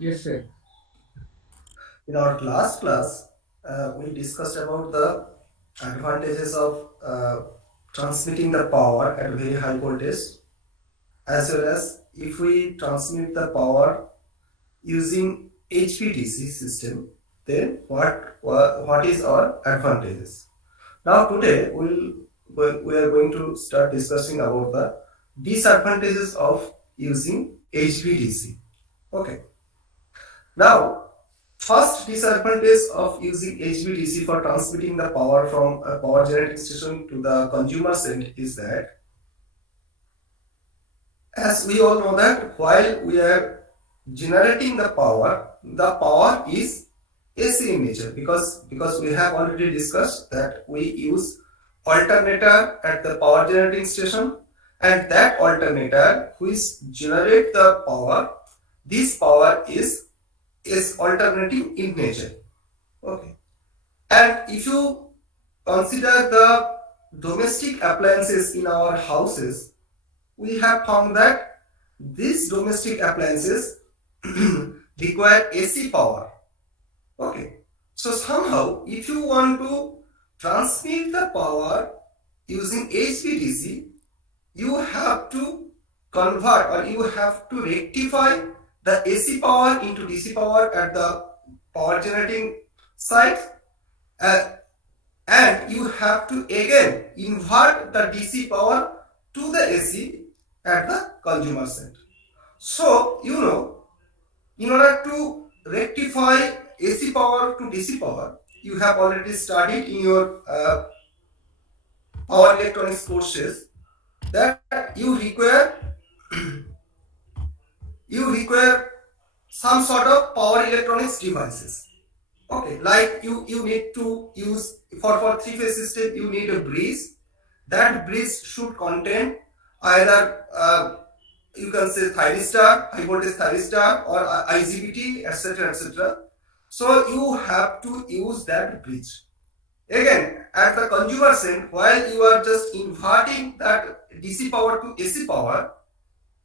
Yes, sir. In our last class, we discussed about the advantages of transmitting the power at very high voltage, as well as if we transmit the power using HVDC system, then what is our advantages? Now today we are going to start discussing about the disadvantages of using HVDC. Okay. Now, first disadvantage of using HVDC for transmitting the power from a power generating station to the consumer's end is that, as we all know that while we are generating the power is AC in nature, because we have already discussed that we use alternator at the power generating station, and that alternator which generate the power, this power is alternating in nature. Okay. And if you consider the domestic appliances in our houses, we have found that these domestic appliances require AC power. Okay. So somehow, if you want to transmit the power using HVDC, you have to convert, or you have to rectify the AC power into DC power at the power generating site, uh, and you have to again invert the DC power to the AC at the consumer side. So, in order to rectify AC power to DC power, you have already studied in your power electronics courses that you require some sort of power electronics devices. Okay, like you need to use for three-phase system, you need a bridge. That bridge should contain either you can say thyristor, high voltage thyristor, or IGBT, etc., etc. So you have to use that bridge. Again, at the consumer end, while you are just inverting that DC power to AC power,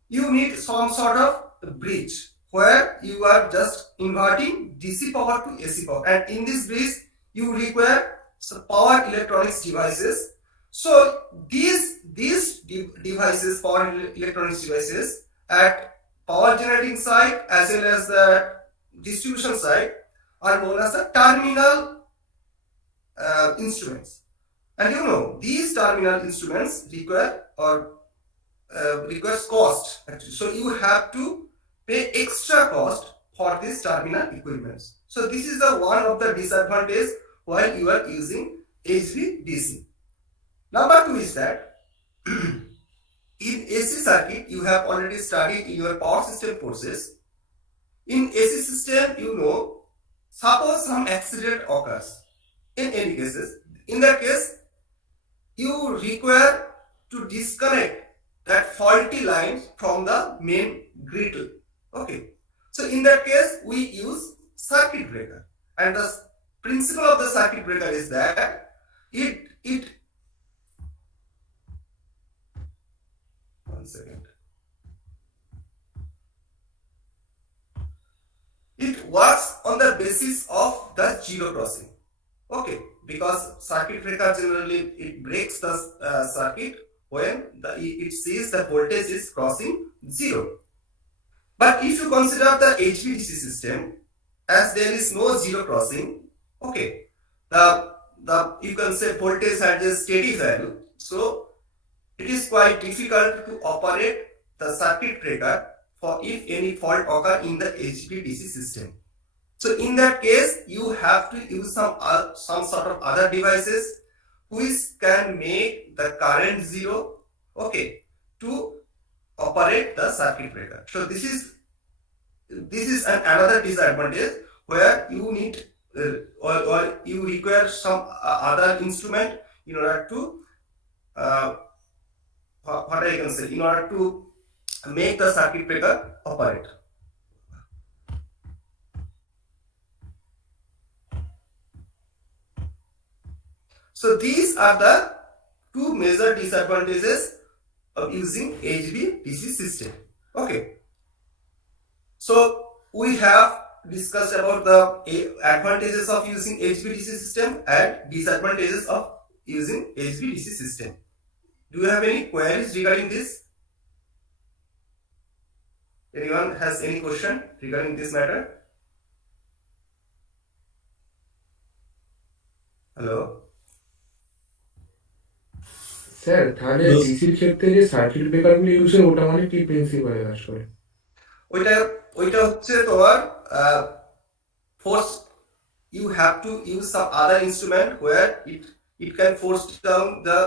you need some sort of bridge where you are just inverting DC power to AC power, and in this bridge you require some power electronics devices. So these devices, power electronics devices at power generating side as well as the distribution side, are known as the terminal instruments. And these terminal instruments requires cost actually. So you have to pay extra cost for these terminal equipments. So this is the one of the disadvantage while you are using HVDC. Number two is that in AC circuit you have already studied in your power system courses. In AC system, suppose some accident occurs. In any cases, in that case, you require to disconnect that faulty lines from the main grid. Okay. So in that case, we use circuit breaker. And the principle of the circuit breaker is that it one second. It works on the basis of the zero crossing. Okay, because circuit breaker generally it breaks the circuit when it sees the voltage is crossing zero. But if you consider the HVDC system, as there is no zero crossing, okay, the you can say voltage has a steady value, so it is quite difficult to operate the circuit breaker for if any fault occur in the HVDC system. So in that case, you have to use some sort of other devices which can make the current zero, okay, to operate the circuit breaker. So this is another disadvantage where you need or you require some other instrument in order to what I can say, in order to make the circuit breaker operate. So these are the two major disadvantages of using HVDC system. Okay. So we have discussed about the advantages of using HVDC system and disadvantages of using HVDC system. Do you have any queries regarding this? Anyone has any question regarding this matter? Hello? Sir তাহলে ডিসির ক্ষেত্রে যে circuit ব্রেকারগুলো use হয় ওটা মানে কি প্রিন্সিপালে কাজ করে? ওইটা হচ্ছে তোমার force. You have to use some other instrument where it can force down the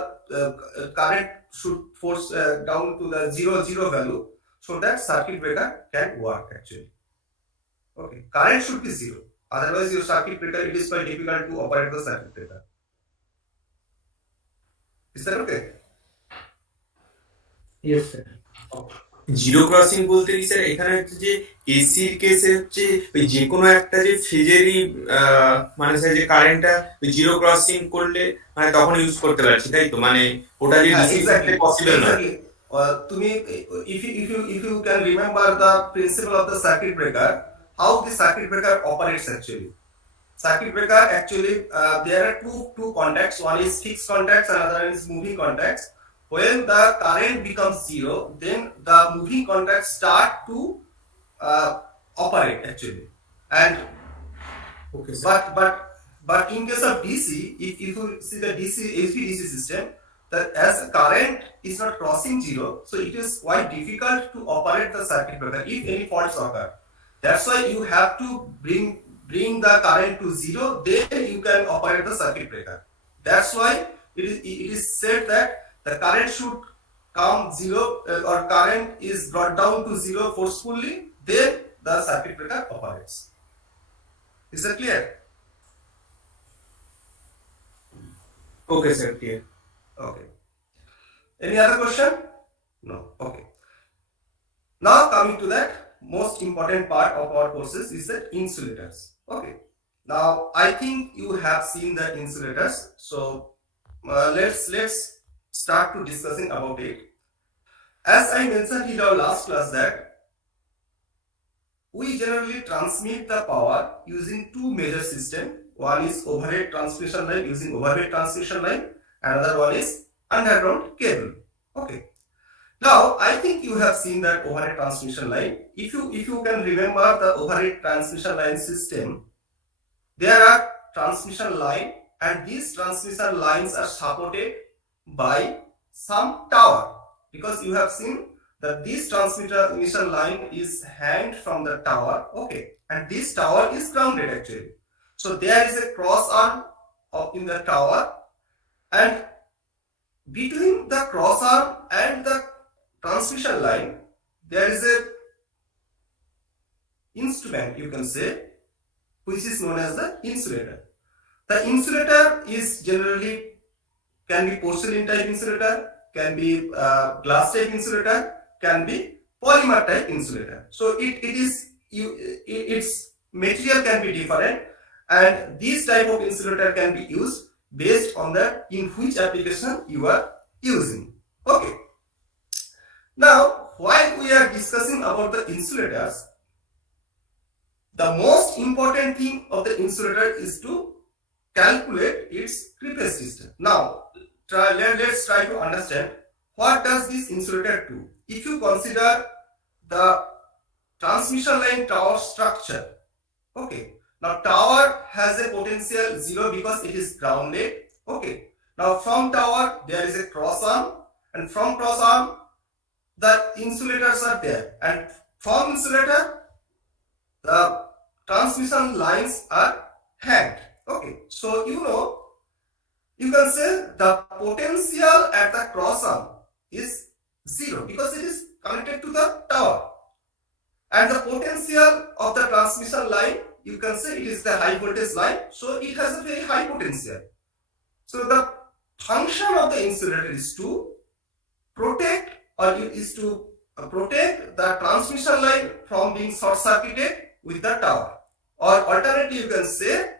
current should force down to the zero value so that circuit breaker can work actually. Okay, current should be zero. Otherwise, your circuit breaker, it is quite difficult to operate the circuit breaker. Is that okay? Yes sir. Zero crossing বলতে কি sir এখানে হচ্ছে যে এসির কেসে হচ্ছে ওই যে কোনো একটা যে ফেজেরই মানে স্যার যে কারেন্টটা ওই জিরো ক্রসিং করলে মানে তখন ইউজ করতে পারছি তাই তো মানে ওটা যে Exactly. পসিবল না তুমি if you can remember the principle of the circuit breaker, how the circuit breaker operates actually. Circuit breaker actually there are two contacts. One is fixed contacts, another is moving contacts. When the current becomes zero, then the moving contacts start to operate actually. And okay, but in case of DC, if you see the DC HVDC system, that as current is not crossing zero, so it is quite difficult to operate the circuit breaker if any faults occur. That's why you have to bring the current to zero, then you can operate the circuit breaker. That's why it is said that the current should come zero or current is brought down to zero forcefully, then the circuit breaker operates. Is that clear? okay sir clear. Okay. Any other question? No. Okay. Now coming to that most important part of our courses is the insulators. Okay. Now I think you have seen the insulators. So let's start to discussing about it. As I mentioned in our last class that we generally transmit the power using two major systems. One is overhead transmission line using overhead transmission line. Another one is underground cable. Okay. Now I think you have seen that overhead transmission line. If you can remember the overhead transmission line system, there are transmission line and these transmission lines are supported by some tower, because you have seen that this transmission line is hanged from the tower. Okay, and this tower is grounded actually. So there is a cross arm in the tower, and between the cross arm and the transmission line there is a instrument, you can say, which is known as the insulator. The insulator is generally can be porcelain type insulator, can be glass type insulator, can be polymer type insulator. So its material can be different, and this type of insulator can be used based on the in which application you are using. Okay. Now while we are discussing about the insulators, the most important thing of the insulator is to calculate its creepage distance. Now let's try to understand what does this insulator do. If you consider the transmission line tower structure, okay, now tower has a potential zero because it is grounded. Okay, now from tower there is a cross arm, and from cross arm the insulators are there, and from insulator the transmission lines are hanged. Okay, so you can say the potential at the cross arm is zero because it is connected to the tower, and the potential of the transmission line, you can say it is the high voltage line, so it has a very high potential. So the function of the insulator is to protect the transmission line from being short circuited with the tower, or alternately you can say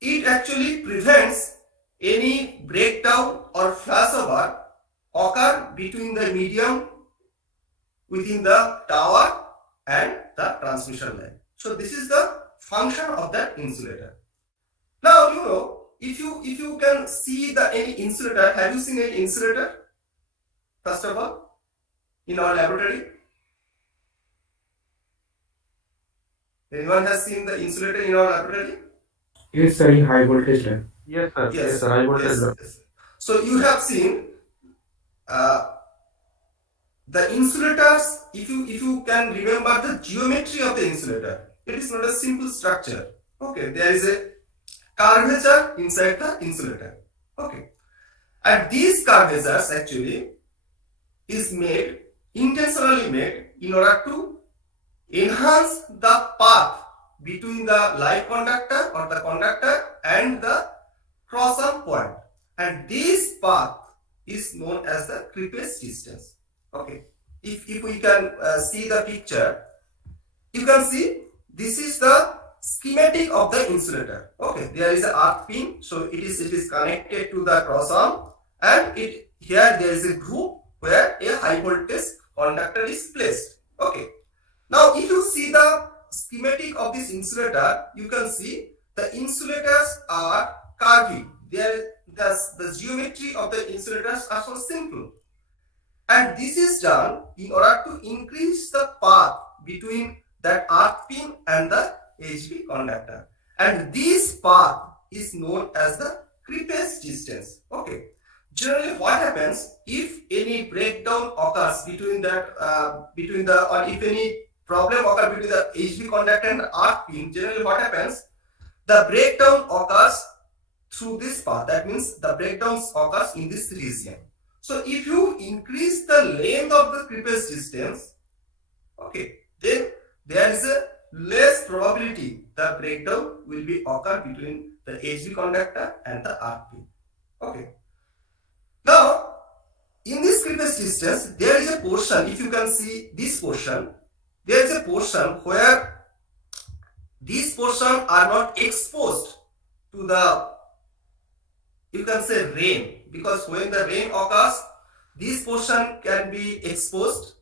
it actually prevents any breakdown or flashover occur between the medium within the tower and the transmission line. So this is the function of that insulator. Now you know, if you can see the any insulator, have you seen any insulator? First of all, in our laboratory, anyone has seen the insulator in our laboratory? Yes, sir, in high voltage line. Yes, sir. Yes, Yes, sir. High voltage. yes. So you have seen the insulators. If you can remember the geometry of the insulator, it is not a simple structure. Okay, there is a curvature inside the insulator. Okay, and these curvatures actually is made intentionally made in order to enhance the path between the light conductor or the conductor and the cross-arm point, and this path is known as the creepage distance. Okay, if we can see the picture, you can see this is the schematic of the insulator. Okay, there is an arc pin, so it is connected to the cross arm, and here there is a groove where a high voltage conductor is placed. Okay, now if you see the schematic of this insulator, you can see the insulators are curvy. The geometry of the insulators are so simple, and this is done in order to increase the path between that arc pin and the HV conductor, and this path is known as the creepage distance. Okay, generally what happens if any breakdown occurs between that or if any problem occurs between the HV conductor and the arc pin, generally what happens, the breakdown occurs through this path. That means the breakdowns occurs in this region. So if you increase the length of the creepage distance, okay, then there is a less probability the breakdown will be occur between the HV conductor and the arc pin. Okay. Now, in this creepage distance, there is a portion, if you can see this portion, there is a portion where these portions are not exposed to the, you can say, rain, because when the rain occurs, this portion can be exposed,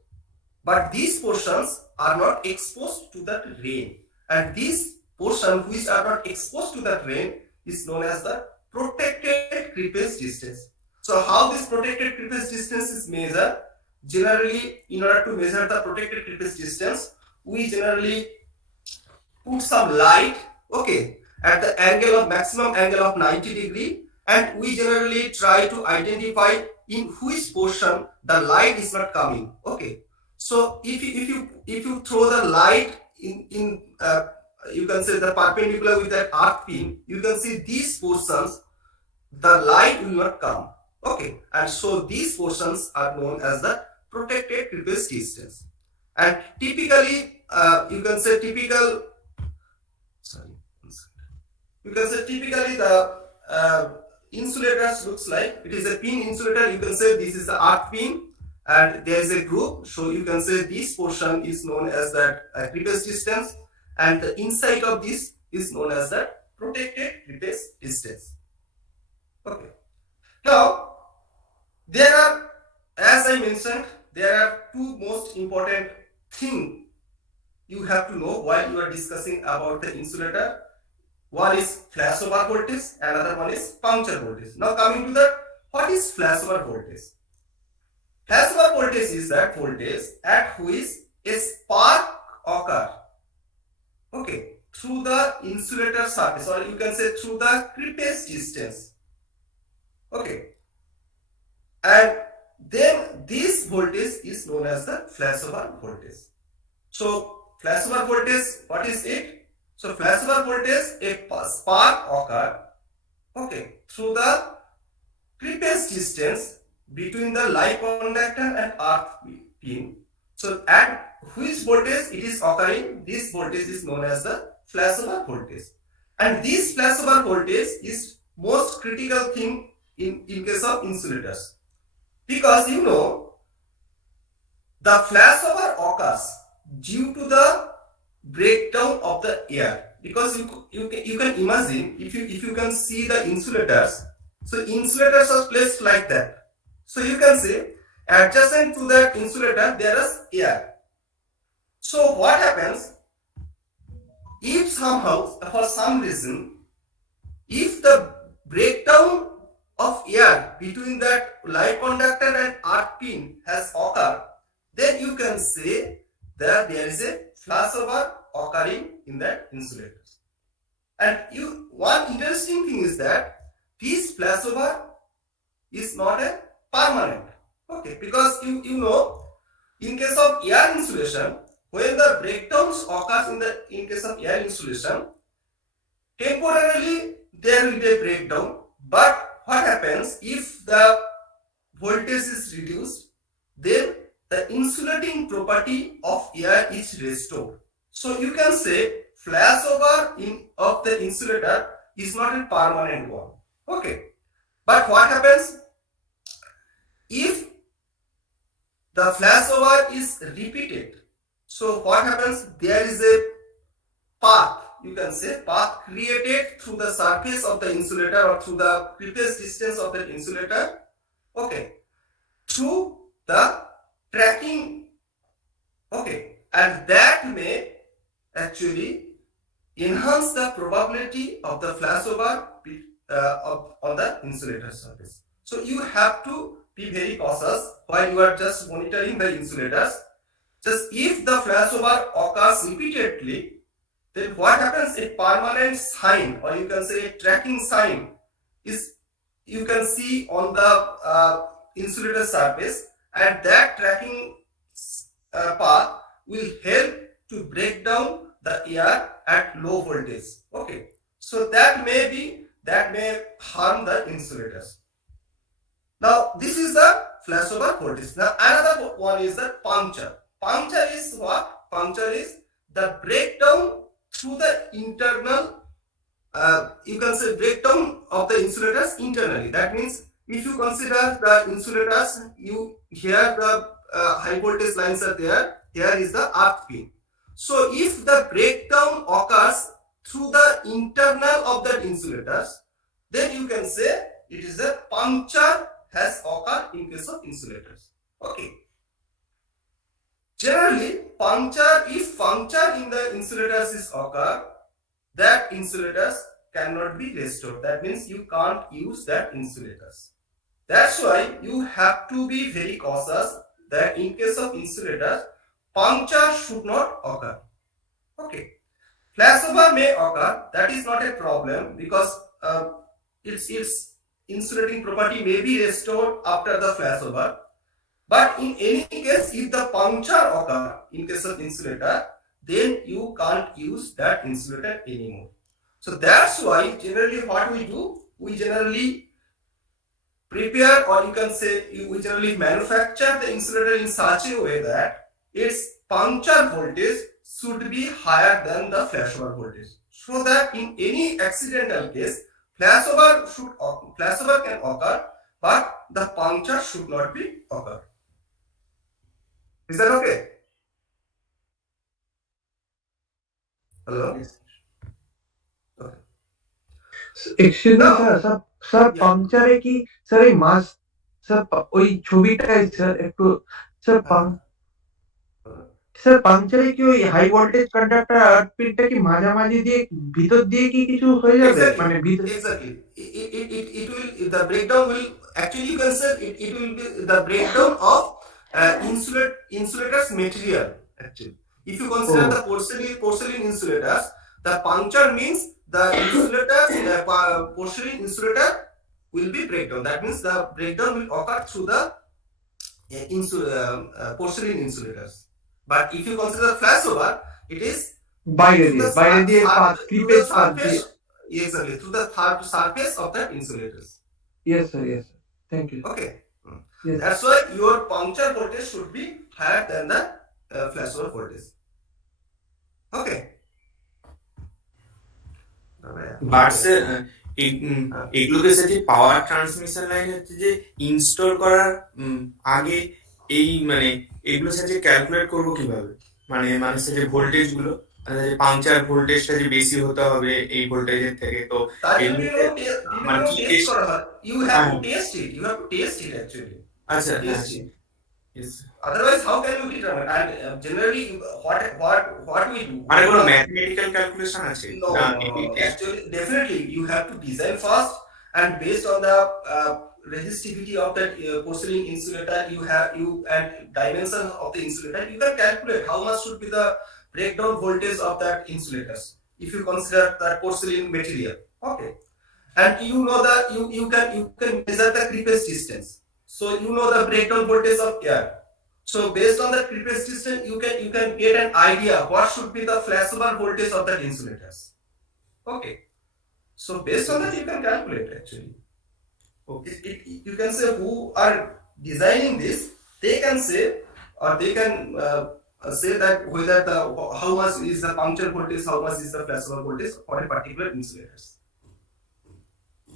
but these portions are not exposed to that rain, and these portions which are not exposed to that rain is known as the protected creepage distance. So how this protected creepage distance is measured? Generally, in order to measure the protected creepage distance, we generally put some light, okay, at the angle of maximum angle of 90 degree, and we generally try to identify in which portion the light is not coming. Okay, so if you throw the light in you can say the perpendicular with that arc pin, you can see these portions the light will not come. Okay, and so these portions are known as the protected creepage distance, and typically you can say typically the insulators looks like it is a pin insulator. You can say this is the arc pin and there is a groove, so you can say this portion is known as that creepage distance, and the inside of this is known as the protected creepage distance. Okay, now there are, as I mentioned, there are two most important things you have to know while you are discussing about the insulator. One is flashover voltage, another one is puncture voltage. Now coming to that, what is flashover voltage? Flashover voltage is that voltage at which a spark occurs, okay, through the insulator surface, or you can say through the creepage distance. Okay, and then this voltage is known as the flashover voltage. So flashover voltage, what is it? So flashover voltage, a spark occur, okay, through the creepage distance between the light conductor and arc pin. So at which voltage it is occurring, this voltage is known as the flashover voltage. And this flashover voltage is most critical thing in case of insulators, because you know the flashover occurs due to the breakdown of the air, because you can imagine if you can see the insulators. So insulators are placed like that. So you can say adjacent to that insulator there is air. So what happens if somehow, for some reason, if the breakdown of air between that light conductor and earth pin has occurred, then you can say that there is a flashover occurring in that insulator. And one interesting thing is that this flashover is not a permanent. Okay, because you know, in case of air insulation, when the breakdowns occurs in case of air insulation, temporarily there will be a breakdown. But what happens if the voltage is reduced? Then the insulating property of air is restored. So you can say flashover of the insulator is not a permanent one. Okay. But what happens if the flashover is repeated? So what happens? There is a path, you can say path created through the surface of the insulator or through the previous distance of the insulator. Okay. Through the tracking. Okay. And that may actually enhance the probability of the flashover on the insulator surface. So you have to be very cautious while you are just monitoring the insulators. Just if the flashover occurs repeatedly, then what happens? A permanent sign, or you can say a tracking sign, is you can see on the insulator surface, and that tracking path will help to break down the air at low voltage. Okay, so that may harm the insulators. Now this is the flashover voltage. Now another one is the puncture. Puncture is what? Puncture is the breakdown through the internal, you can say breakdown of the insulators internally. That means if you consider the insulators, here the high voltage lines are there, here is the earth pin. So if the breakdown occurs through the internal of that insulators, then you can say it is a puncture has occurred in case of insulators. Okay. Generally, if puncture in the insulators is occur, that insulators cannot be restored. That means you can't use that insulators. That's why you have to be very cautious that in case of insulators, puncture should not occur. Okay. Flashover may occur. That is not a problem because its insulating property may be restored after the flashover. But in any case, if the puncture occur in case of insulator, then you can't use that insulator anymore. So that's why generally what we do, we generally prepare, or you can say we generally manufacture the insulator in such a way that its puncture voltage should be higher than the flashover voltage, so that in any accidental case, flashover can occur, but the puncture should not be occur. Is that okay? Hello? Yes. Okay. Excuse me Now, sir sir sir yeah. পাংচারে কি sir এই মাস sir ওই ছবিটাই sir একটু sir sir পাংচারে কি ওই high voltage conductor আর্থ পিনটা কি মাঝামাঝি দিয়ে ভিতর দিয়ে কি কিছু হয়ে যাবে মানে Exactly. It will, the breakdown will, actually you can say it will be the breakdown of insulators material actually. If you consider the porcelain insulators, the puncture means the insulators, porcelain insulator will be breakdown. That means the breakdown will occur through the porcelain insulators. But if you consider flashover, it is বাইরে দিয়ে ক্রিপেজ path দিয়ে exactly through the surface of the insulators. Yes sir, thank you. Okay. Yes. That's why your puncture voltage should be higher than the flashover voltage. Okay. But sir এগুলোকে sir যে power transmission line হচ্ছে যে install করার আগে এই মানে এগুলো sir যে ক্যালকুলেট করবো কিভাবে, মানে স্যার যে ভোল্টেজ গুলো পাংচার ভোল্টেজটা যে বেশি হতে হবে এই ভোল্টেজের থেকে, তো মানে কি you have to test it actually. আচ্ছা Test it. Yes. Otherwise, how can you determine? And generally, what we do? মানে কোনো ম্যাথমেটিক্যাল ক্যালকুলেশন আছে No, না no, no, এমনি no. Test? Actually, definitely, you have to design first, and based on the resistivity of that porcelain insulator, you and dimension of the insulator, you can calculate how much should be the breakdown voltage of that insulators. If you consider that porcelain material, okay, and you know the you can measure the creepage distance, so you know the breakdown voltage of air. So based on the creepage distance, you can get an idea what should be the flashover voltage of that insulators. Okay, so based on that you can calculate actually. Okay. You can say who are designing this, they can say, or they can say that whether the how much is the puncture voltage, how much is the flashover voltage for a particular insulators.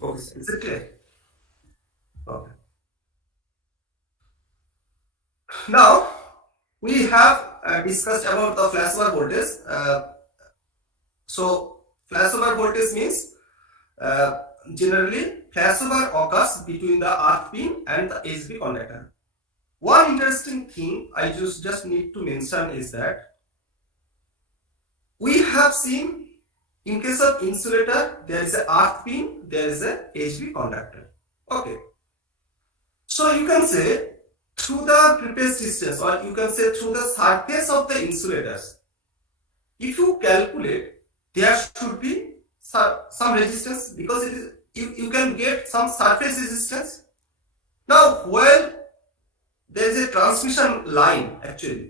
Okay, sir. Is it clear? Okay. Now we have discussed about the flashover voltage. So flashover voltage means generally flashover occurs between the earth pin and the HV conductor. One interesting thing I just need to mention is that we have seen in case of insulator there is a earth pin, there is a HV conductor. Okay. So you can say through the creepage distance, or you can say through the surface of the insulators, if you calculate, there should be some resistance, because it is you can get some surface resistance. Now while there is a transmission line actually,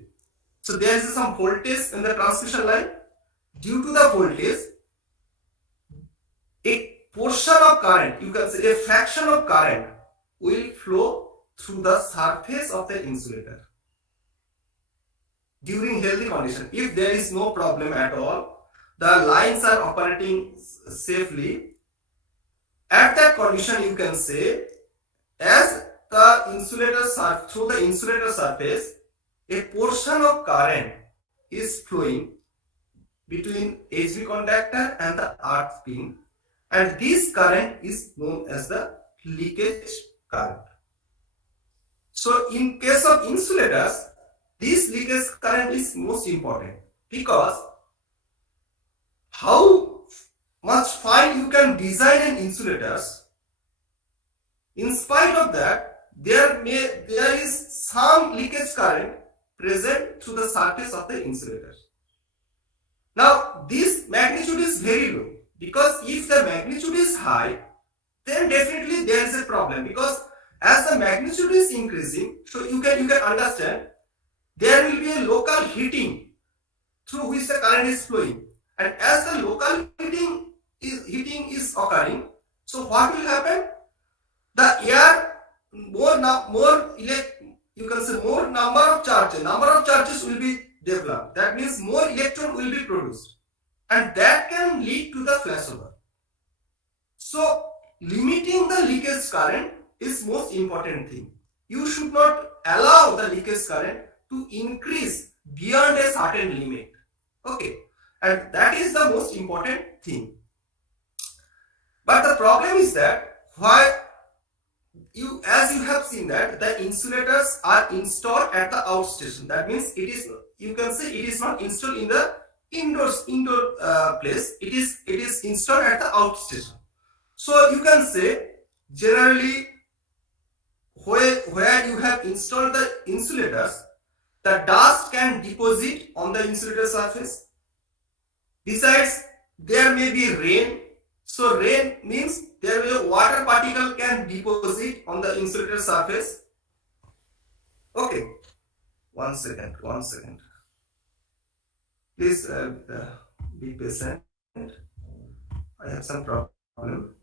so there is some voltage in the transmission line. Due to the voltage, a portion of current, you can say a fraction of current, will flow through the surface of the insulator during healthy condition. If there is no problem at all, the lines are operating safely, at that condition you can say, as the insulator through the insulator surface, a portion of current is flowing between HV conductor and the earth pin, and this current is known as the leakage current. So in case of insulators, this leakage current is most important, because how much fine you can design an insulators, in spite of that, there is some leakage current present through the surface of the insulator. Now this magnitude is very low, because if the magnitude is high, then definitely there is a problem, because as the magnitude is increasing, so you can understand, there will be a local heating through which the current is flowing, and as the local heating is occurring, so what will happen? The air more you can say more number of charges will be developed. That means more electron will be produced, and that can lead to the flashover. So limiting the leakage current is most important thing. You should not allow the leakage current to increase beyond a certain limit. Okay, and that is the most important thing. But the problem is that as you have seen that the insulators are installed at the outstation. That means it is, you can say, it is not installed in the indoor place. It is installed at the outstation. So you can say generally where you have installed the insulators, the dust can deposit on the insulator surface. Besides, there may be rain. So rain means there will be a water particle can deposit on the insulator surface. Okay, one second. Please be patient. I have some problem.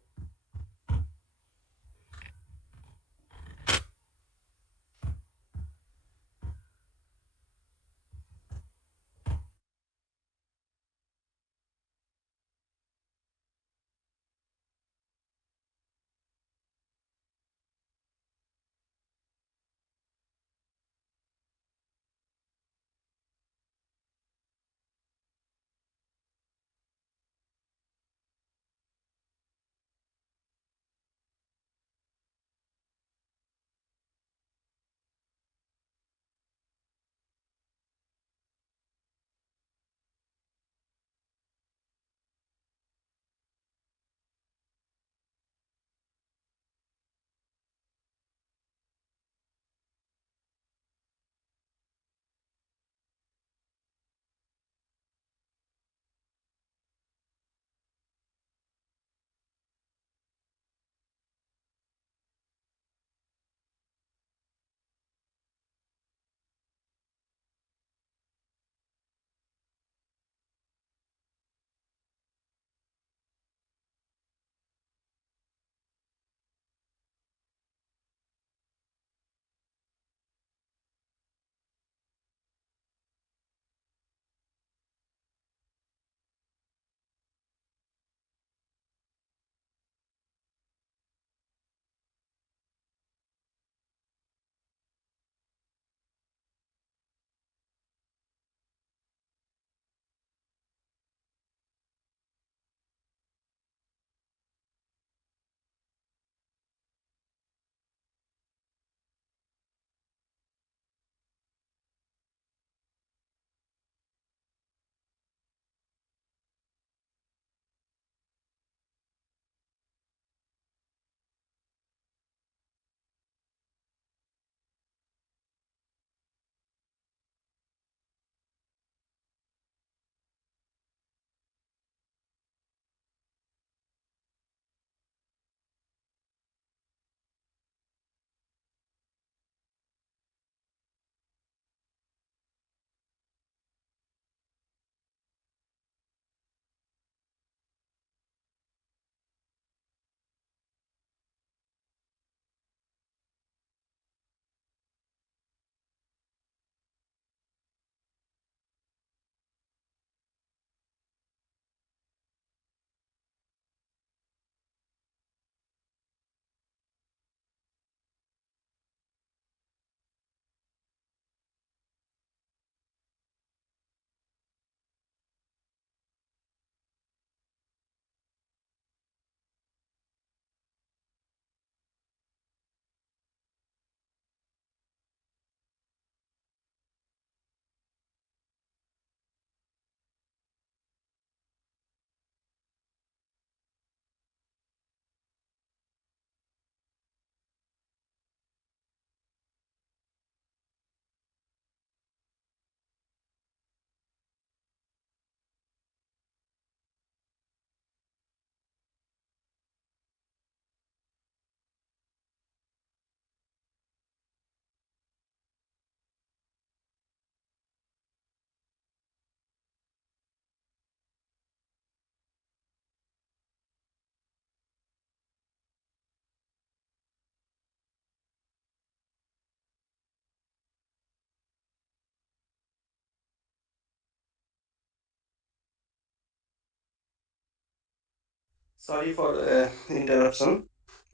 Sorry for interruption.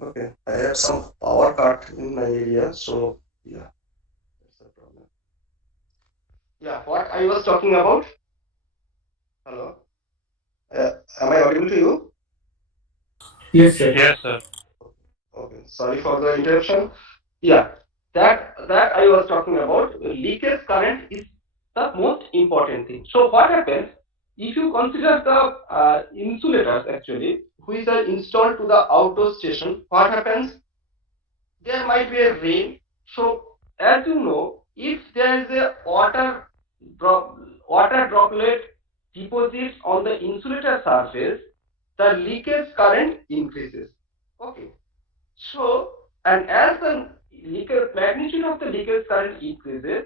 Okay, I have some power cut in my area, so yeah, that's the problem. Yeah, what I was talking about. Hello, am I audible to you? Yes, sir. Yes, sir. Okay, sorry for the interruption. Yeah, that I was talking about. Leakage current is the most important thing. So what happens if you consider the insulators actually, which are installed to the outdoor station? What happens? There might be a rain. So as you know, if there is a drop, water droplet deposits on the insulator surface, the leakage current increases. Okay. So, and as the leakage magnitude of the leakage current increases,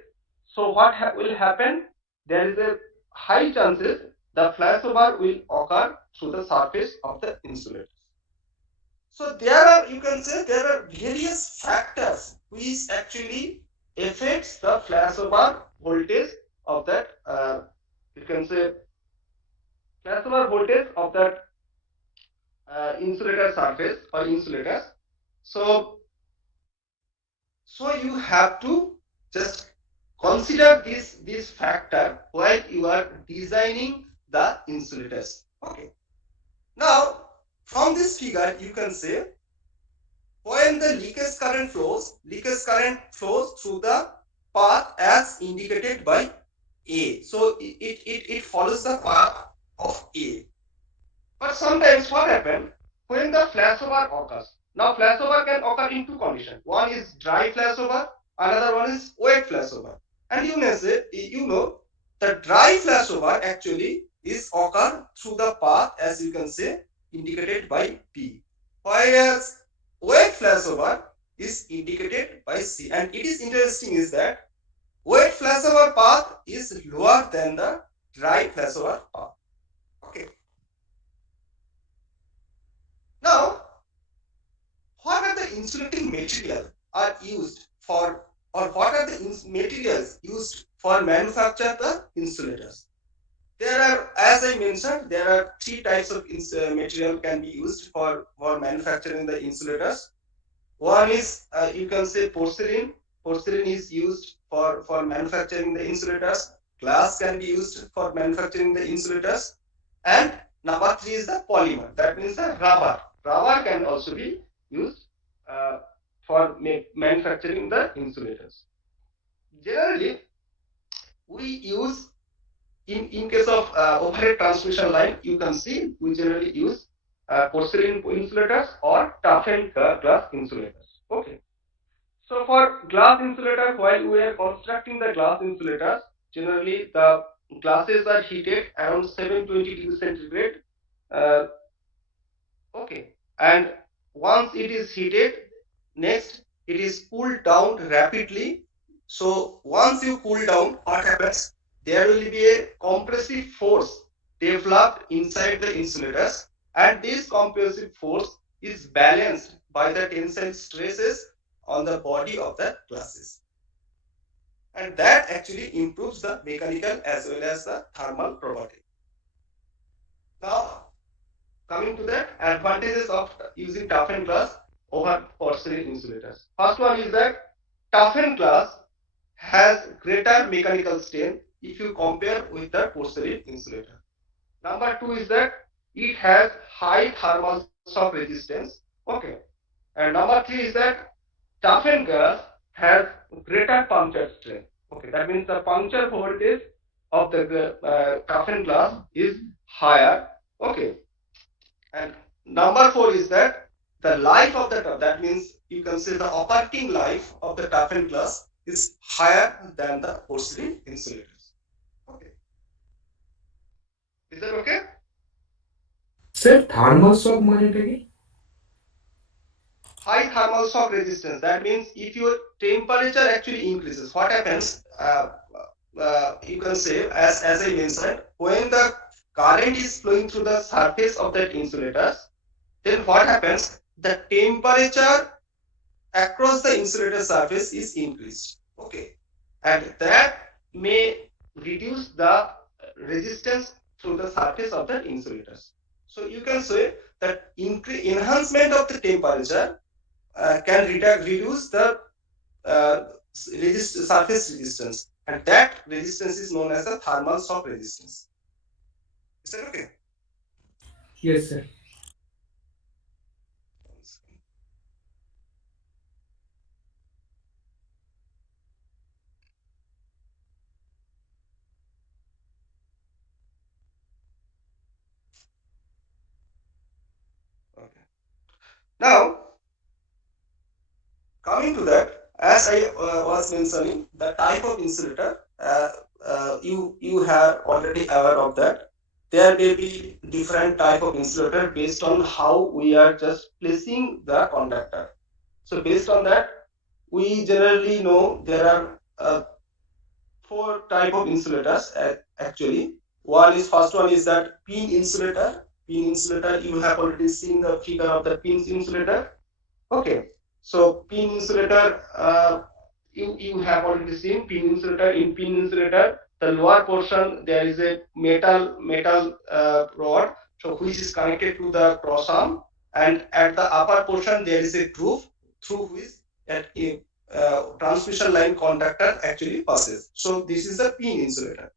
so what will happen? There is a high chances the flashover will occur through the surface of the insulator. So there are, you can say, there are various factors which actually affects the flashover voltage of that. You can say flashover voltage of that insulator surface or insulators. So you have to just consider this factor while you are designing the insulators. Okay. Now from this figure you can say when the leakage current flows through the path as indicated by A. So it follows the path of A. But sometimes what happens when the flashover occurs? Now flashover can occur in two conditions. One is dry flashover, another one is wet flashover. And you may say, the dry flashover actually is occur through the path as you can say indicated by B. Whereas wet flashover is indicated by C. And it is interesting is that wet flashover path is lower than the dry flashover path. Okay. Now, what are the insulating materials are used for, or what are the materials used for manufacture the insulators? There are, as I mentioned, there are three types of material can be used for manufacturing the insulators. One is you can say porcelain. Porcelain is used for manufacturing the insulators. Glass can be used for manufacturing the insulators. And number three is the polymer. That means the rubber. Rubber can also be used for manufacturing the insulators. Generally, we use in case of overhead transmission line, you can see we generally use porcelain insulators or toughened glass insulators. Okay. So for glass insulator, while we are constructing the glass insulators, generally the glasses are heated around 720 degrees centigrade. Okay, and once it is heated, next it is cooled down rapidly. So once you cool down, what happens? There will be a compressive force developed inside the insulators, and this compressive force is balanced by the tensile stresses on the body of the glasses, and that actually improves the mechanical as well as the thermal property. Now coming to the advantages of using toughened glass over porcelain insulators. First one is that toughened glass has greater mechanical strength if you compare with the porcelain insulator. Number two is that it has high thermal shock resistance. Okay. And number three is that toughened glass has greater puncture strength. Okay. That means the puncture voltage of the toughened glass is higher. Okay. And number four is that the life of the that means you can say the operating life of the toughened glass is higher than the porcelain insulators. Okay. Is that okay? Sir thermal shock মানেটা কি? High thermal shock resistance. That means if your temperature actually increases, what happens? You can say, as I mentioned, when the current is flowing through the surface of that insulators, then what happens? The temperature across the insulator surface is increased. Okay, and that may reduce the resistance through the surface of the insulators. So you can say that enhancement of the temperature can reduce the surface resistance, and that resistance is known as the thermal shock resistance. Is that okay? Yes, sir. Okay. Now, coming to that, as I was mentioning, the type of insulator, you have already aware of that. There may be different type of insulator based on how we are just placing the conductor. So based on that, we generally know there are four type of insulators actually. First one is that pin insulator. Pin insulator, you have already seen the figure of the pin insulator. Okay, so pin insulator, you have already seen pin insulator. In pin insulator, the lower portion there is a metal rod, so which is connected to the cross arm, and at the upper portion there is a groove through which a transmission line conductor actually passes. So this is a pin insulator.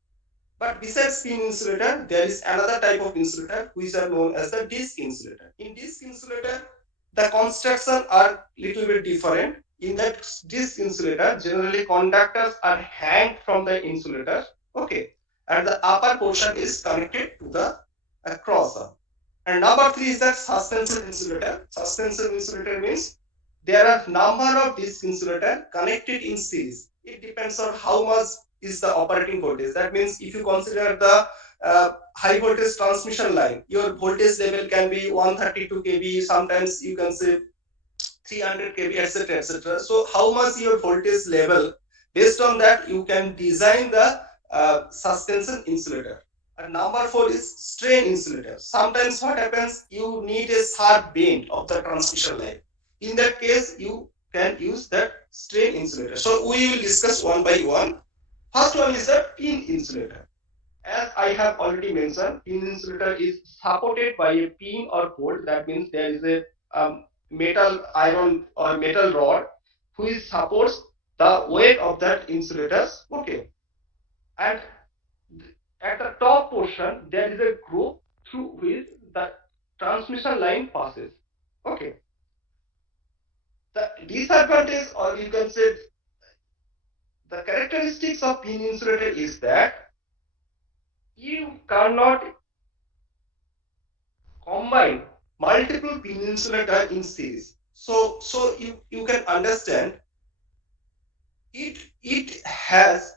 But besides pin insulator, there is another type of insulator which are known as the disc insulator. In disc insulator, the construction are little bit different. In that disc insulator, generally conductors are hanged from the insulator. Okay, and the upper portion is connected to the cross arm. And number three is that suspension insulator. Suspension insulator means there are number of disc insulator connected in series. It depends on how much is the operating voltage. That means if you consider the high voltage transmission line, your voltage level can be 132 kV, sometimes you can say 300 kV, etc., etc. So how much your voltage level, based on that you can design the suspension insulator. And number four is strain insulator. Sometimes what happens, you need a sharp bend of the transmission line. In that case, you can use that strain insulator. So we will discuss one by one. First one is the pin insulator. As I have already mentioned, pin insulator is supported by a pin or bolt. That means there is a metal iron or metal rod which supports the weight of that insulators. Okay, and at the top portion there is a groove through which the transmission line passes. Okay, the disadvantage, or you can say the characteristics of pin insulator is that you cannot combine multiple pin insulator in series. So you can understand it has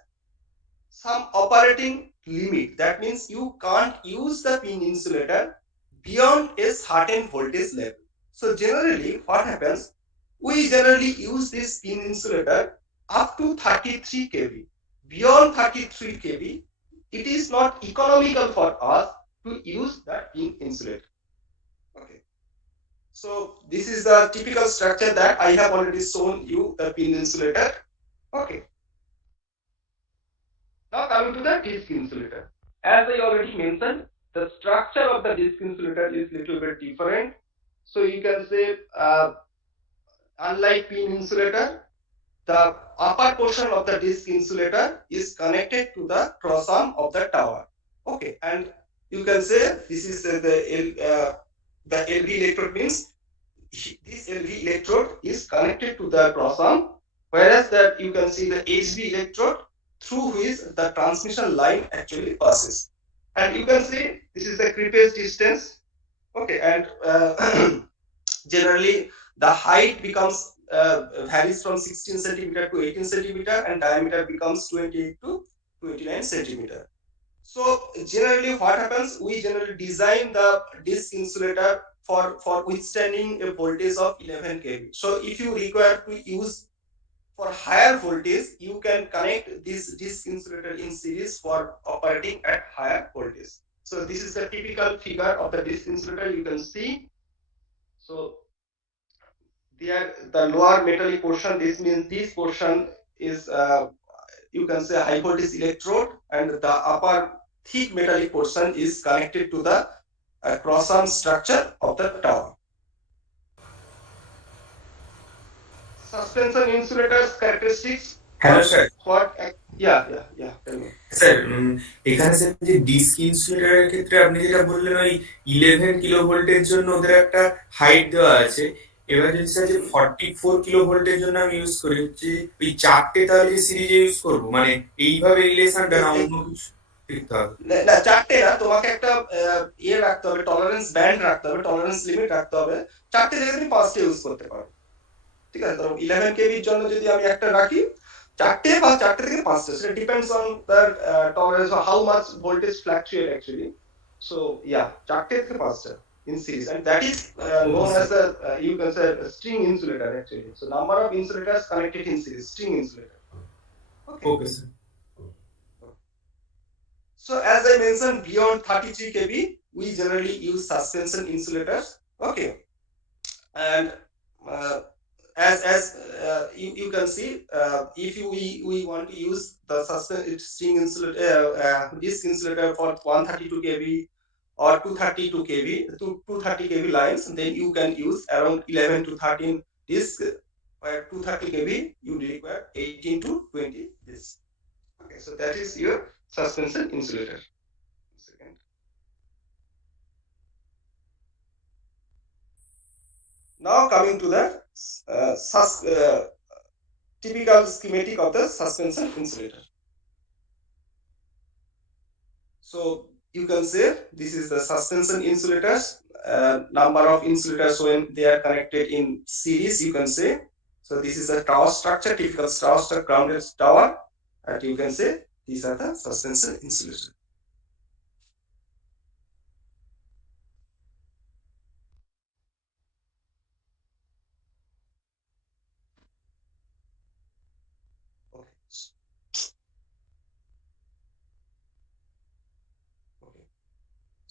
some operating limit. That means you can't use the pin insulator beyond a certain voltage level. So generally what happens, we generally use this pin insulator up to 33 kV. Beyond 33 kV, it is not economical for us to use that pin insulator. Okay. So this is the typical structure that I have already shown you, the pin insulator. Okay. Now coming to the disc insulator. As I already mentioned, the structure of the disc insulator is little bit different. So you can say, unlike pin insulator, the upper portion of the disc insulator is connected to the cross arm of the tower. Okay, and you can say this is the LV electrode, means this LV electrode is connected to the cross arm, whereas that you can see the HV electrode through which the transmission line actually passes. And you can see this is the creepage distance. Okay, and generally the height becomes varies from 16 centimeter to 18 centimeter, and diameter becomes 28 to 29 centimeter. So generally what happens, we generally design the disc insulator for withstanding a voltage of 11 kV. So if you require to use for higher voltage, you can connect this disc insulator in series for operating at higher voltage. So this is the typical figure of the disc insulator you can see. So there, the lower metallic portion, this means this portion is you can say high voltage electrode, and the upper thick metallic portion is connected to the cross-arm structure of the tower. Suspension insulators characteristics. Hello sir. What? Yeah. Tell me. Sir এখানে sir যে disk ইনসুলেটরের ক্ষেত্রে আপনি যেটা বললেন ওই 11 kilo ভোল্টের জন্য ওদের একটা হাইট দেওয়া আছে। এবার যদি স্যার যে 44 কিলো ভোল্টের জন্য আমি ইউজ করি হচ্ছে ওই চারটে তাহলে যে সিরিজে ইউজ করবো মানে এইভাবে রিলেশনটা না অন্য কিছু দেখতে হবে? না, চারটে না, তোমাকে একটা ইয়ে রাখতে হবে, টলারেন্স ব্যান্ড রাখতে হবে, টলারেন্স লিমিট রাখতে হবে। চারটে জায়গায় তুমি পাঁচটা ইউজ করতে পারো, ঠিক আছে? ধরো 11 কেবির জন্য যদি আমি একটা রাখি, চারটে বা চারটে থেকে পাঁচটা, সেটা depends on there tolerance or how much voltage fluctuate actually. So yeah, চারটে থেকে পাঁচটা in series, and that is known as a you can say a string insulator actually. So number of insulators connected in series, string insulator. Okay. Okay sir. So as I mentioned, beyond 33 kV, we generally use suspension insulators. Okay, and as you can see, if we want to use the string insulator, disk insulator for 132 kV or 232 kV, 230 kV lines, then you can use around 11 to 13 disk. Where 230 kV, you require 18 to 20 disk. Okay, so that is your suspension insulator. Second. Now coming to the typical schematic of the suspension insulator. So you can say this is the suspension insulators, number of insulators when they are connected in series, you can say. So this is a tower structure, typical tower structure, grounded tower, and you can say these are the suspension insulators.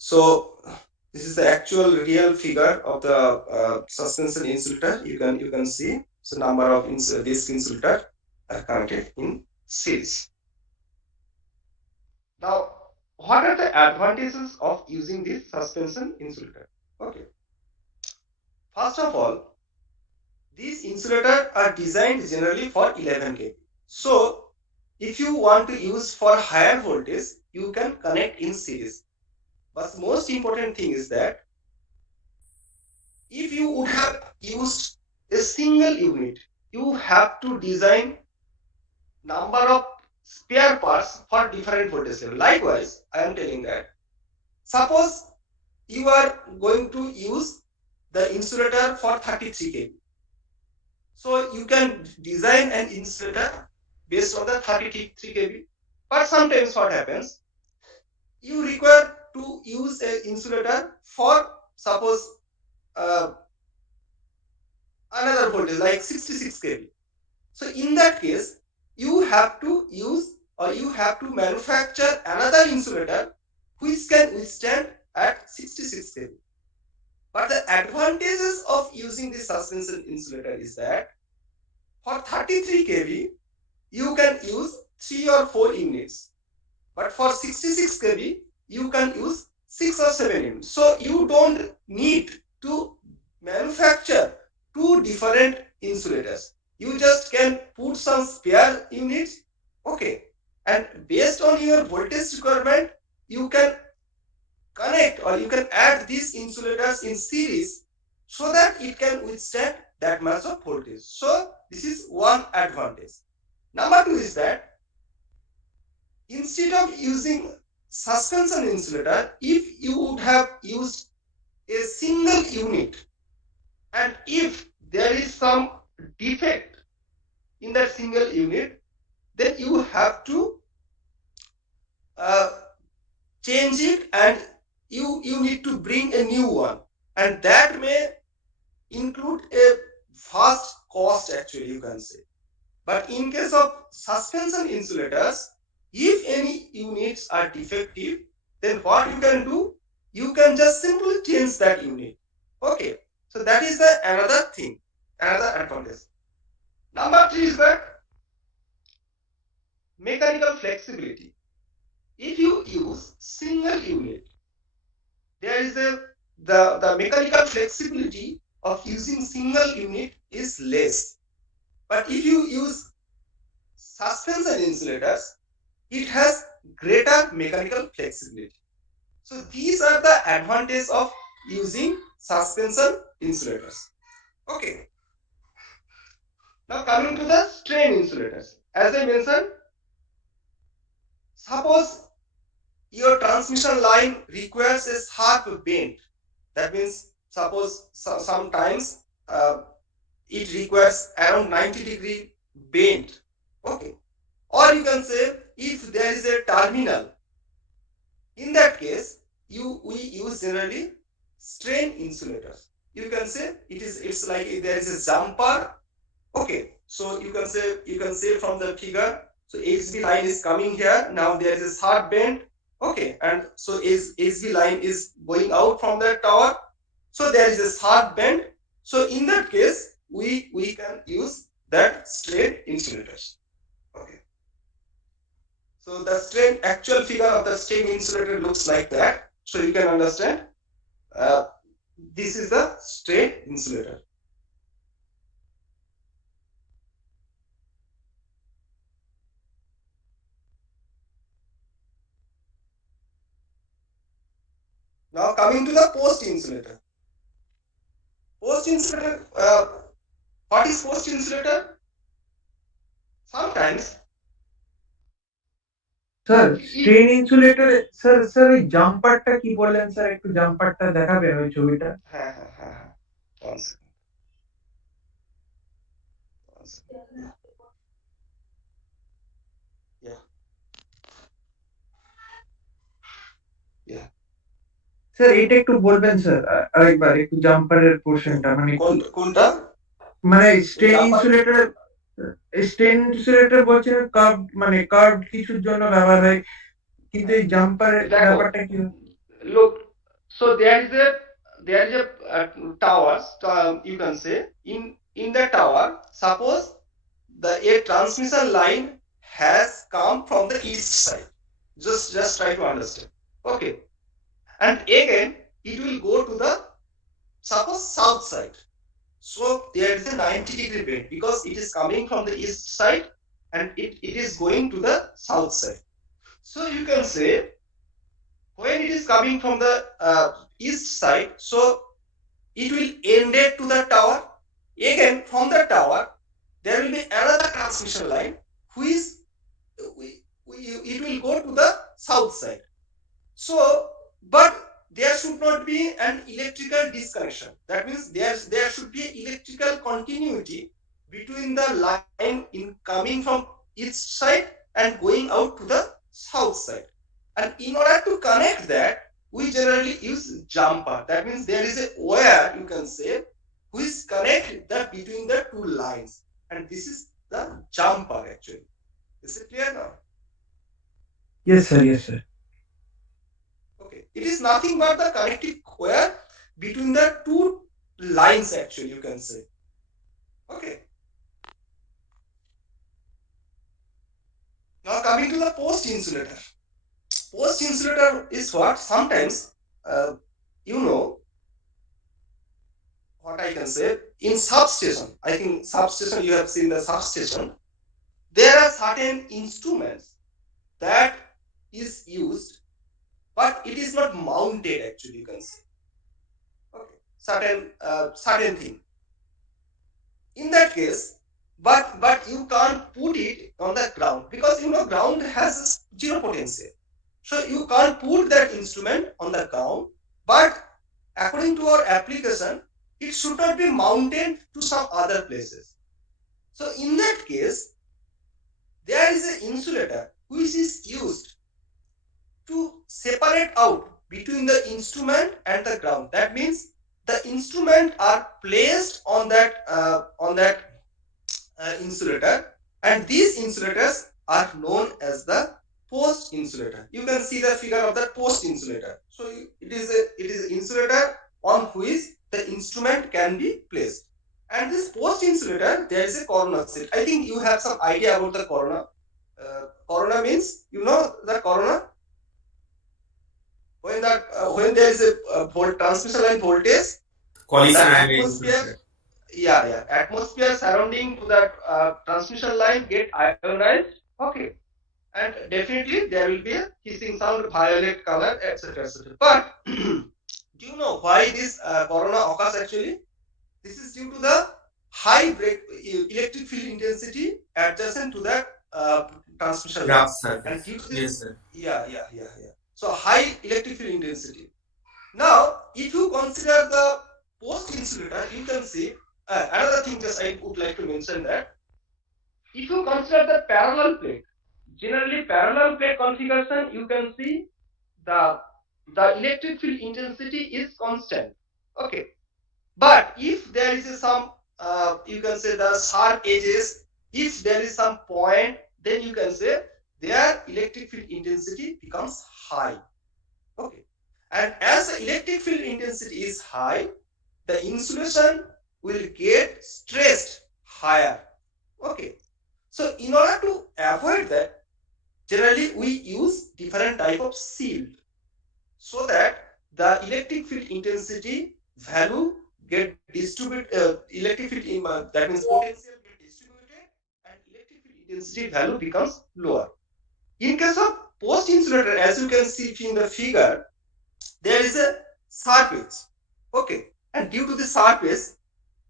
So this is the actual real figure of the suspension insulator. You can see so number of disk insulator are connected in series. Now, what are the advantages of using this suspension insulator? Okay. First of all, these insulators are designed generally for 11 kV. So if you want to use for higher voltage, you can connect in series. But the most important thing is that if you would have used a single unit, you have to design number of spare parts for different voltage level. Likewise, I am telling that suppose you are going to use the insulator for 33 kV. So you can design an insulator based on the 33 kV. But sometimes what happens, you require to use an insulator for suppose another voltage like 66 kV. So in that case, you have to use or you have to manufacture another insulator which can withstand at 66 kV. But the advantages of using this suspension insulator is that for 33 kV, you can use 3 or 4 units. But for 66 kV, you can use 6 or 7 units. So you don't need to manufacture 2 different insulators. You just can put some spare units, okay, and based on your voltage requirement, you can connect or you can add these insulators in series so that it can withstand that much of voltage. So this is one advantage. Number 2 is that instead of using suspension insulator, if you would have used a single unit and if there is some defect in that single unit, then you have to change it and you need to bring a new one, and that may include a vast cost actually, you can say. But in case of suspension insulators, if any units are defective, then what you can do, you can just simply change that unit. Okay, so that is the another thing, another advantage. Number 3 is that mechanical flexibility. If you use single unit, there is the mechanical flexibility of using single unit is less. But if you use suspension insulators, it has greater mechanical flexibility. So these are the advantages of using suspension insulators. Okay. Now coming to the strain insulators. As I mentioned, suppose your transmission line requires a sharp bend. That means suppose sometimes it requires around 90-degree bend. Okay. Or you can say if there is a terminal, in that case we use generally strain insulators. You can say it's like there is a jumper. Okay, so you can say from the figure, so HV line is coming here. Now there is a sharp bend. Okay, and so HV line is going out from the tower. So there is a sharp bend. So in that case, we can use that strain insulators. Okay. So the strain actual figure of the strain insulator looks like that. So you can understand. This is the strain insulator. Now coming to the post insulator. Post insulator, what is post insulator? Sometimes sir strain insulator sir sir ওই জাম্পারটা কি বললেন sir, একটু জাম্পারটা দেখাবেন ওই ছবিটা? হ্যাঁ হ্যাঁ হ্যাঁ হ্যাঁ one second. Yeah. Yeah. Sir এটা একটু বলবেন স্যার আরেকবার, একটু জাম্পারের পোর্শনটা মানে কোনটা? মানে স্ট্রেন ইনসুলেটর বলছেন কার্ভ, মানে কার্ভ কিছুর জন্য ব্যবহার হয়, কিন্তু এই জাম্পারের ব্যাপারটা কি? Look, so there is a tower. You can say in the tower, suppose a transmission line has come from the east side. Just try to understand. Okay, and again it will go to the suppose south side. So there is a 90-degree bend because it is coming from the east side and it is going to the south side. So you can say when it is coming from the east side, so it will end it to the tower. Again from the tower there will be another transmission line which it will go to the south side. So but there should not be an electrical disconnection. That means there should be electrical continuity between the line in coming from east side and going out to the south side. And in order to connect that, we generally use jumper. That means there is a wire, you can say, which connect that between the two lines. And this is the jumper actually. Is it clear now? Yes sir, yes sir. Okay, it is nothing but the connective wire between the two lines actually, you can say. Okay. Now coming to the post insulator. Post insulator is what? Sometimes you know what I can say, in substation, I think substation, you have seen the substation, there are certain instruments that is used but it is not mounted actually, you can say. Okay, certain thing. In that case, but you can't put it on the ground because you know ground has zero potential. So you can't put that instrument on the ground, but according to our application, it should not be mounted to some other places. So in that case, there is an insulator which is used to separate out between the instrument and the ground. That means the instrument are placed on that insulator, and these insulators are known as the post insulator. You can see the figure of that post insulator. So it is an insulator on which the instrument can be placed. And this post insulator, there is a corona seal. I think you have some idea about the corona. Corona means, you know the corona, when there is a transmission line voltage, collision the ion atmosphere, atmosphere surrounding to that transmission line get ionized. Okay, and definitely there will be a hissing sound, violet color, etc., etc. But do you know why this corona occurs actually? This is due to the high electric field intensity adjacent to that transmission line. rough surface. And due to this, Yes, sir. So high electric field intensity. Now, if you consider the post insulator, you can see another thing. Just I would like to mention that if you consider the parallel plate, generally parallel plate configuration, you can see the electric field intensity is constant. Okay, but if there is some you can say the sharp edges, if there is some point, then you can say their electric field intensity becomes high. Okay, and as the electric field intensity is high, the insulation will get stressed higher. Okay, so in order to avoid that, generally we use different type of shield so that the electric field intensity value get distributed, electric field that means potential get distributed and electric field intensity value becomes lower. In case of post insulator, as you can see in the figure, there is a surface. Okay, and due to the surface,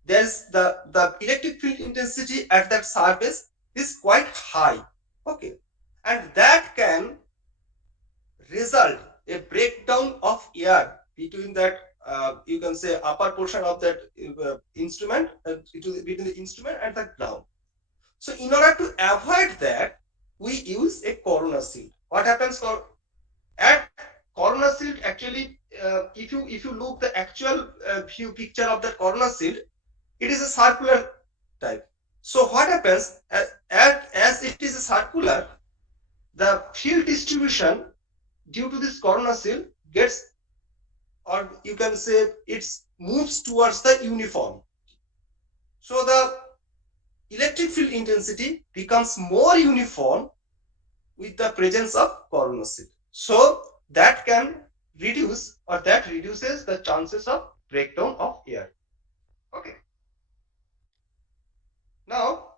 there's the electric field intensity at that surface is quite high. Okay, and that can result a breakdown of air between that you can say upper portion of that instrument between the instrument and the ground. So in order to avoid that, we use a corona shield. What happens at corona shield actually, if you look the actual view picture of the corona shield, it is a circular type. So what happens as it is a circular, the field distribution due to this corona shield gets, or you can say it moves towards the uniform. So the electric field intensity becomes more uniform with the presence of corona shield. So that can reduce, or that reduces the chances of breakdown of air. Okay. Now,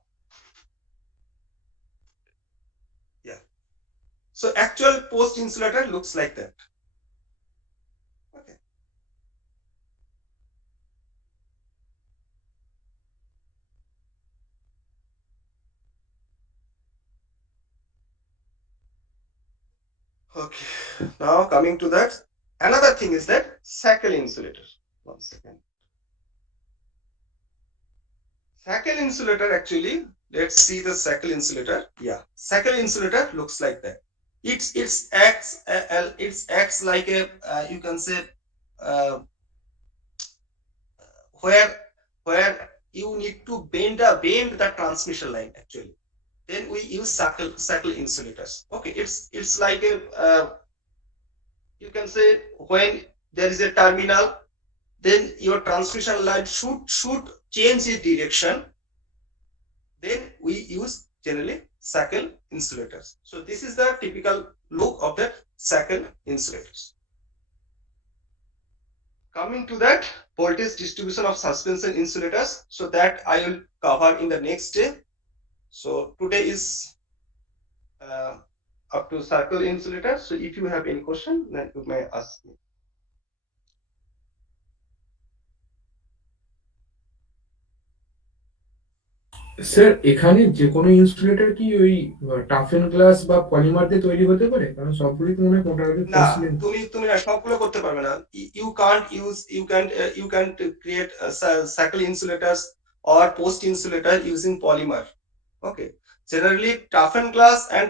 so actual post insulator looks like that. Okay. Okay. Now coming to that, another thing is that shackle insulator. 1 second. Shackle insulator actually, let's see the shackle insulator. Yeah, shackle insulator looks like that. It acts like a you can say where you need to bend the transmission line actually. Then we use shackle insulators. Okay, it's like a you can say when there is a terminal, then your transmission line should change its direction. Then we use generally shackle insulators. So this is the typical look of the shackle insulators. Coming to that, voltage distribution of suspension insulators. So that I will cover in the next day. So today is up to circle insulator. So if you have any question, then you may ask me. Sir এখানে যে কোনো insulator কি ওই টাফেন glass বা polymer দিয়ে তৈরি হতে পারে? কারণ সবগুলোই তো মনে হয় মোটামুটি না, পোর্সেলেন। তুমি না সবগুলো করতে পারবে না। You can't create cycle insulators or post insulator using polymer. Okay, generally toughened glass and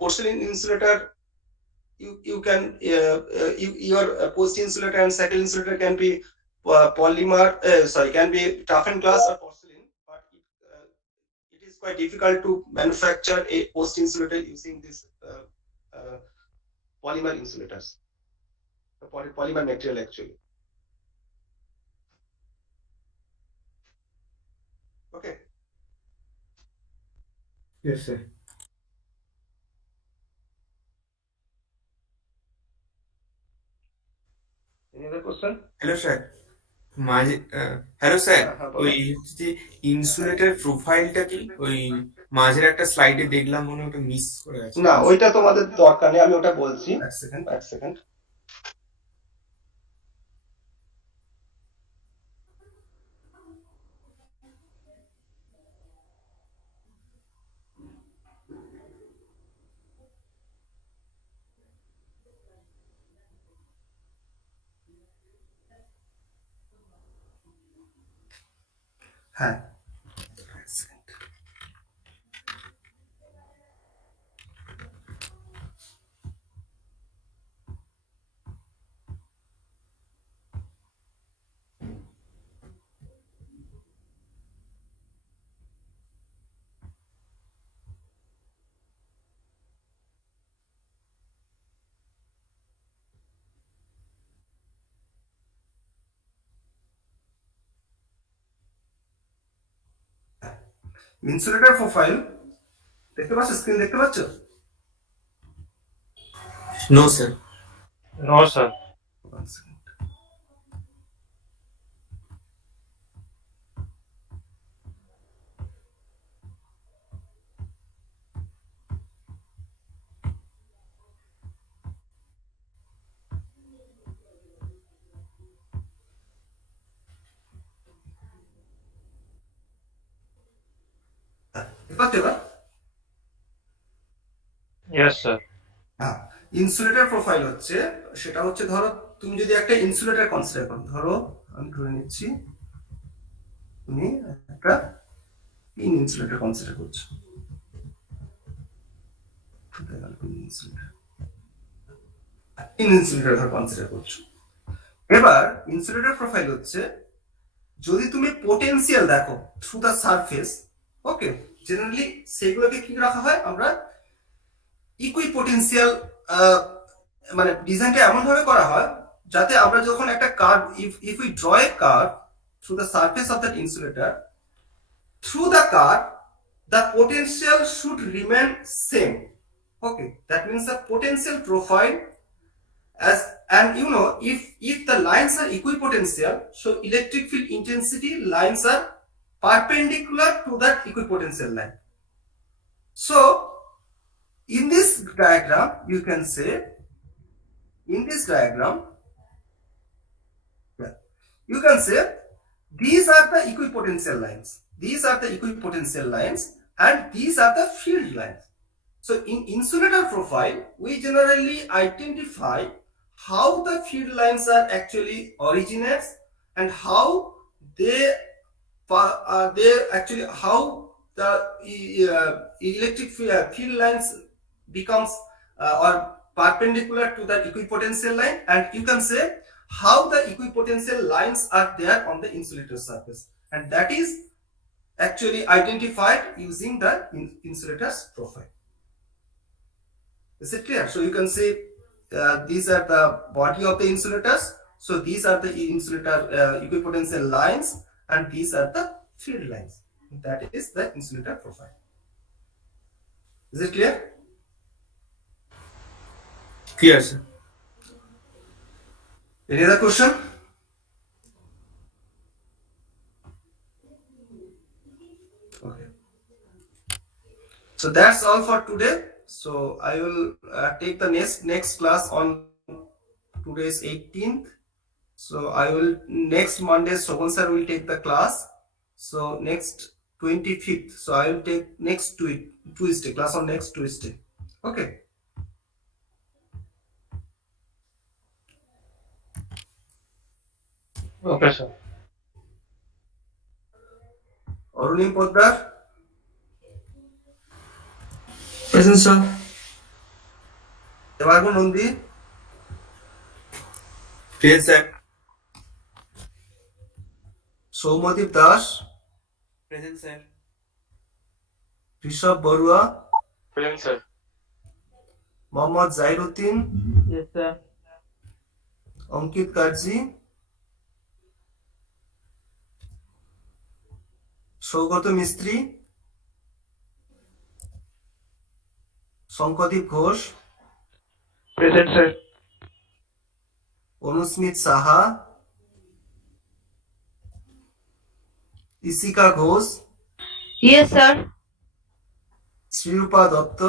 porcelain insulator, you can your post insulator and cycle insulator can be polymer, can be toughened glass or porcelain, but it is quite difficult to manufacture a post insulator using this polymer insulators, the polymer material actually. Okay. Yes, sir. Any question? Hello sir, মাঝে hello sir, হ্যাঁ বলো। ওই হচ্ছে যে insulator প্রোফাইলটা কি ওই মাঝের একটা স্লাইডে দেখলাম মনে হয় ওটা মিস করে আছে। না ওইটা তোমাদের দরকার নেই, আমি ওটা বলছি। এক সেকেন্ড এক সেকেন্ড। হ্যাঁ ইনসুলেটর প্রোফাইল দেখতে পাচ্ছ, স্ক্রিন দেখতে পাচ্ছ? No sir. No sir. One second. দেখতে পাচ্ছ এবার? Yes sir. হ্যাঁ, ইনসুলেটর প্রোফাইল হচ্ছে, সেটা হচ্ছে ধরো তুমি যদি একটা ইনসুলেটর কনসিডার করো, ধরো আমি ধরে নিচ্ছি তুমি একটা পিন ইনসুলেটর কনসিডার করছো। পিন ইনসুলেটর ধর কনসিডার করছো। এবার ইনসুলেটর প্রোফাইল হচ্ছে যদি তুমি পোটেনশিয়াল দেখো through the surface, okay, generally সেগুলোকে কি রাখা হয়, আমরা ইকুইপোটেনশিয়াল, মানে ডিজাইনটা এমন ভাবে করা হয় যাতে আমরা যখন একটা curve, if we draw a curve through the surface of that insulator, through the curve the potential should remain same. Okay, that means the potential profile as, and you know, if the lines are equipotential, so electric field intensity lines are perpendicular to that equipotential line. So in this diagram you can say, in this diagram, yeah, you can say these are the equipotential lines, these are the equipotential lines, and these are the field lines. So in insulator profile we generally identify how the field lines are actually originates and how they actually, how the electric field lines becomes or perpendicular to the equipotential line, and you can say how the equipotential lines are there on the insulator surface, and that is actually identified using the insulator's profile. Is it clear? So you can see these are the body of the insulators. So these are the insulator equipotential lines, and these are the field lines. That is the insulator profile. Is it clear? Clear sir. Any other question? Okay. So that's all for today. So I will take the next class on today's 18th. So I will next Monday Shobhan sir will take the class. So next 25th. So I will take next Tuesday class on next Tuesday. Okay. Okay sir. Arunim Poddar, present sir. Devargo Nandi, present sir. Soumadip Das, present sir. Rishabh Barua, present sir. Mohammad Zairuddin, yes sir. Ankit Karji, Saugato Mistry, Sankadeep Ghosh, present sir. Anusmit Saha, Ishika Ghosh, Yes, sir. Shrirupa Dutta,